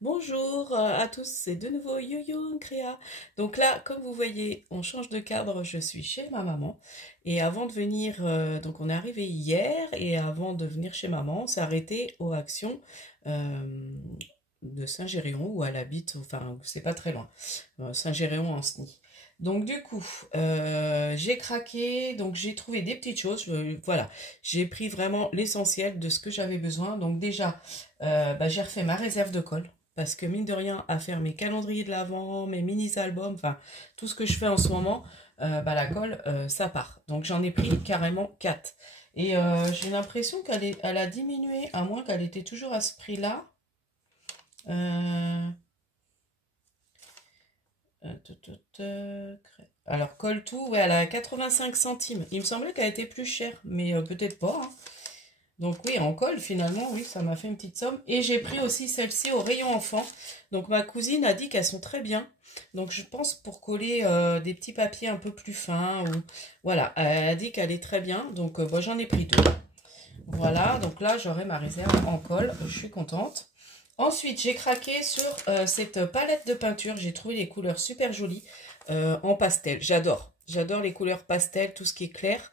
Bonjour à tous, c'est de nouveau Yo-Yo Créa. Donc là, comme vous voyez, on change de cadre, je suis chez ma maman. Et avant de venir, donc on est arrivé hier, et avant de venir chez maman, on s'est arrêté aux actions de Saint-Géréon, où elle habite, enfin, c'est pas très loin, Saint-Géréon en Sny. Donc du coup, j'ai craqué, donc j'ai trouvé des petites choses, voilà, j'ai pris vraiment l'essentiel de ce que j'avais besoin. Donc déjà, j'ai refait ma réserve de colle. Parce que mine de rien, à faire mes calendriers de l'Avent, mes mini-albums, enfin tout ce que je fais en ce moment, la colle, ça part. Donc j'en ai pris carrément 4. Et j'ai l'impression elle a diminué, à moins qu'elle était toujours à ce prix-là. Euh, Alors colle tout, ouais, elle a 85 centimes. Il me semblait qu'elle était plus chère, mais peut-être pas, hein. Donc oui, en colle, finalement, oui, ça m'a fait une petite somme. Et j'ai pris aussi celle-ci au rayon enfant. Donc ma cousine a dit qu'elles sont très bien. Donc je pense pour coller des petits papiers un peu plus fins. Ou... Voilà, elle a dit qu'elle est très bien. Donc j'en ai pris deux. Voilà, donc là j'aurai ma réserve en colle. Je suis contente. Ensuite, j'ai craqué sur cette palette de peinture. J'ai trouvé les couleurs super jolies en pastel. J'adore. J'adore les couleurs pastel, tout ce qui est clair.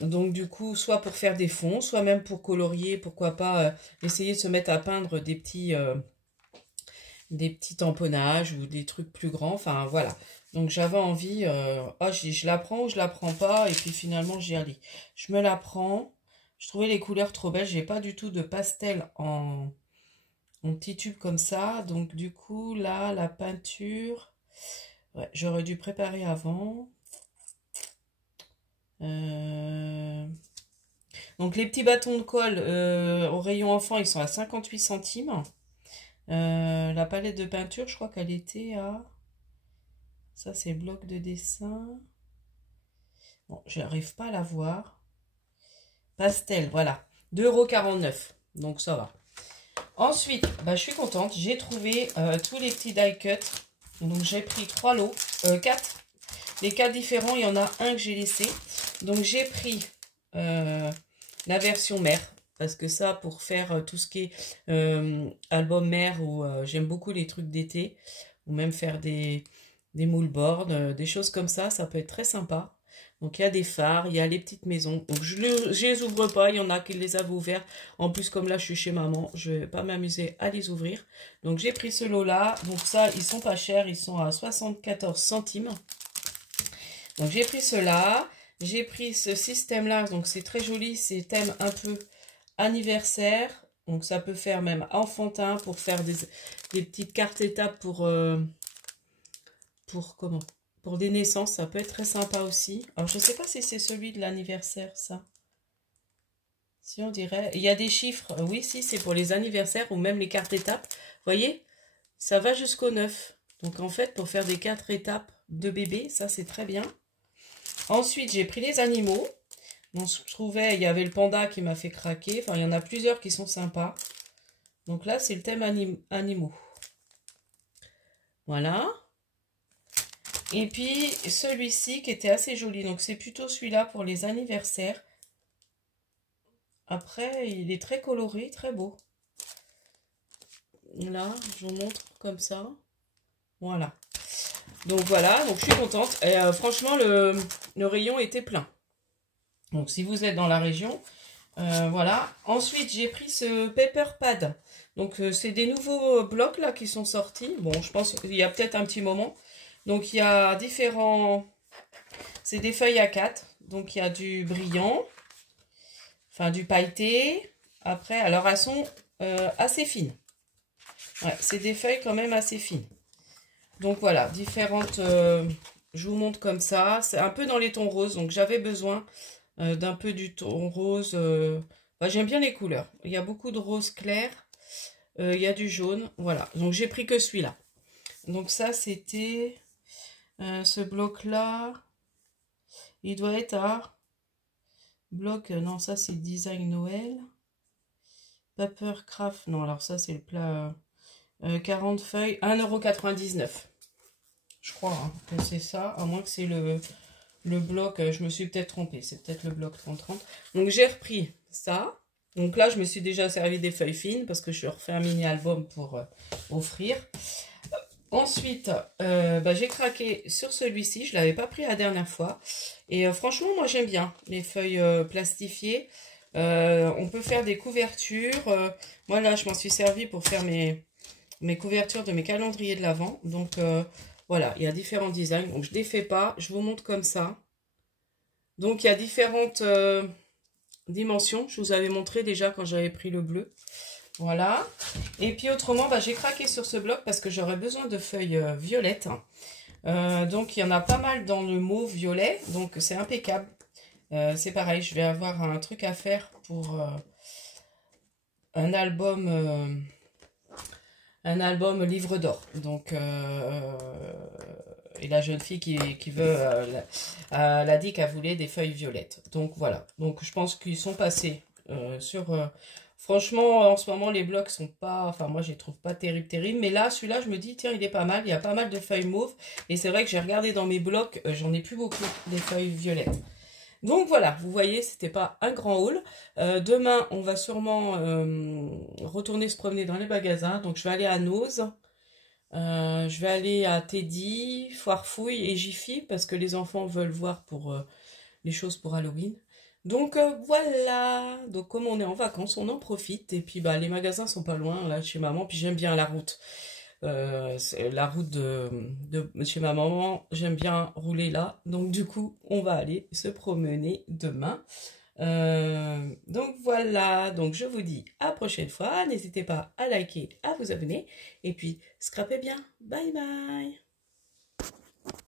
Donc du coup, soit pour faire des fonds, soit même pour colorier, pourquoi pas essayer de se mettre à peindre des petits tamponnages ou des trucs plus grands. Enfin voilà. Donc j'avais envie, je la prends ou je la prends pas, et puis finalement j'y allais. Je me la prends. Je trouvais les couleurs trop belles. J'ai pas du tout de pastel en petits tubes comme ça. Donc du coup, là, la peinture, ouais, j'aurais dû préparer avant. Donc les petits bâtons de colle au rayon enfant, ils sont à 58 centimes. La palette de peinture, je crois qu'elle était à... Ça, c'est bloc de dessin. Bon, j'arrive pas à la voir. Pastel, voilà. 2,49 €. Donc ça va. Ensuite, je suis contente. J'ai trouvé tous les petits die cut. Donc j'ai pris 3 lots. 4. Les 4 différents, il y en a un que j'ai laissé. Donc j'ai pris... la version mère, parce que ça, pour faire tout ce qui est album mère, où j'aime beaucoup les trucs d'été, ou même faire des moule boards, des choses comme ça peut être très sympa. Donc il y a des phares, il y a les petites maisons. Donc je les ouvre pas, il y en a qui les avaient ouverts. En plus, comme là je suis chez maman, je vais pas m'amuser à les ouvrir. Donc j'ai pris ce lot-là. Donc ça, ils sont pas chers, ils sont à 74 centimes. Donc j'ai pris cela. J'ai pris ce système-là, donc c'est très joli, c'est thème un peu anniversaire. Donc ça peut faire même enfantin pour faire des petites cartes étapes comment? Pour des naissances, ça peut être très sympa aussi. Alors je ne sais pas si c'est celui de l'anniversaire, ça. Si on dirait, il y a des chiffres, oui, si, c'est pour les anniversaires ou même les cartes étapes. Vous voyez, ça va jusqu'au 9. Donc en fait, pour faire des 4 étapes de bébé, ça c'est très bien. Ensuite, j'ai pris les animaux. Donc, je trouvais, il y avait le panda qui m'a fait craquer. Enfin, il y en a plusieurs qui sont sympas. Donc là, c'est le thème animaux. Voilà. Et puis, celui-ci qui était assez joli. Donc, c'est plutôt celui-là pour les anniversaires. Après, il est très coloré, très beau. Là, je vous montre comme ça. Voilà. Donc, voilà. Donc, je suis contente. Et franchement, le rayon était plein. Donc, si vous êtes dans la région, voilà. Ensuite, j'ai pris ce paper pad. Donc, c'est des nouveaux blocs là qui sont sortis. Bon, je pense qu'il y a peut-être un petit moment. Donc, il y a différents... C'est des feuilles A4. Donc, il y a du brillant. Enfin, du pailleté. Après, alors, elles sont assez fines. Ouais, c'est des feuilles quand même assez fines. Donc, voilà. Différentes... je vous montre comme ça. C'est un peu dans les tons roses. Donc, j'avais besoin... d'un peu du ton rose. J'aime bien les couleurs. Il y a beaucoup de rose clair. Il y a du jaune. Voilà. Donc j'ai pris que celui-là. Donc ça c'était ce bloc-là. Il doit être à bloc. Non, ça c'est design Noël. Papercraft. Non, alors ça c'est le plat 40 feuilles. 1,99 €. Je crois hein, que c'est ça. À moins que c'est le bloc, je me suis peut-être trompée, c'est peut-être le bloc 30-30. Donc j'ai repris ça, Donc là, je me suis déjà servi des feuilles fines parce que je refais un mini album pour offrir. Ensuite, j'ai craqué sur celui-ci. Je ne l'avais pas pris la dernière fois. Et franchement, moi, j'aime bien les feuilles plastifiées. On peut faire des couvertures. Moi, là, je m'en suis servi pour faire mes couvertures de mes calendriers de l'Avent. Donc, voilà, il y a différents designs. Donc, je ne les fais pas. Je vous montre comme ça. Donc, il y a différentes dimensions. Je vous avais montré déjà quand j'avais pris le bleu. Voilà. Et puis autrement, j'ai craqué sur ce bloc parce que j'aurais besoin de feuilles violettes. Donc, il y en a pas mal dans le mauve violet. Donc, c'est impeccable. C'est pareil, je vais avoir un truc à faire pour un album livre d'or. Donc, et la jeune fille qui veut, elle a dit qu'elle voulait des feuilles violettes. Donc, voilà. Donc, je pense qu'ils sont passés sur... franchement, en ce moment, les blocs sont pas... Enfin, moi, je les trouve pas terribles. Mais là, celui-là, je me dis, tiens, il est pas mal. Il y a pas mal de feuilles mauves. Et c'est vrai que j'ai regardé dans mes blocs, j'en ai plus beaucoup, des feuilles violettes. Donc voilà, vous voyez, c'était pas un grand haul. Demain, on va sûrement retourner se promener dans les magasins. Donc je vais aller à Nose, je vais aller à Teddy, Foire Fouille et Jiffy parce que les enfants veulent voir pour les choses pour Halloween. Donc voilà, donc comme on est en vacances, on en profite. Et puis les magasins sont pas loin là chez maman, puis j'aime bien la route. La route de chez ma maman, j'aime bien rouler là, donc du coup on va aller se promener demain. Donc voilà, donc je vous dis à la prochaine fois, n'hésitez pas à liker, à vous abonner et puis scrapez bien, bye bye.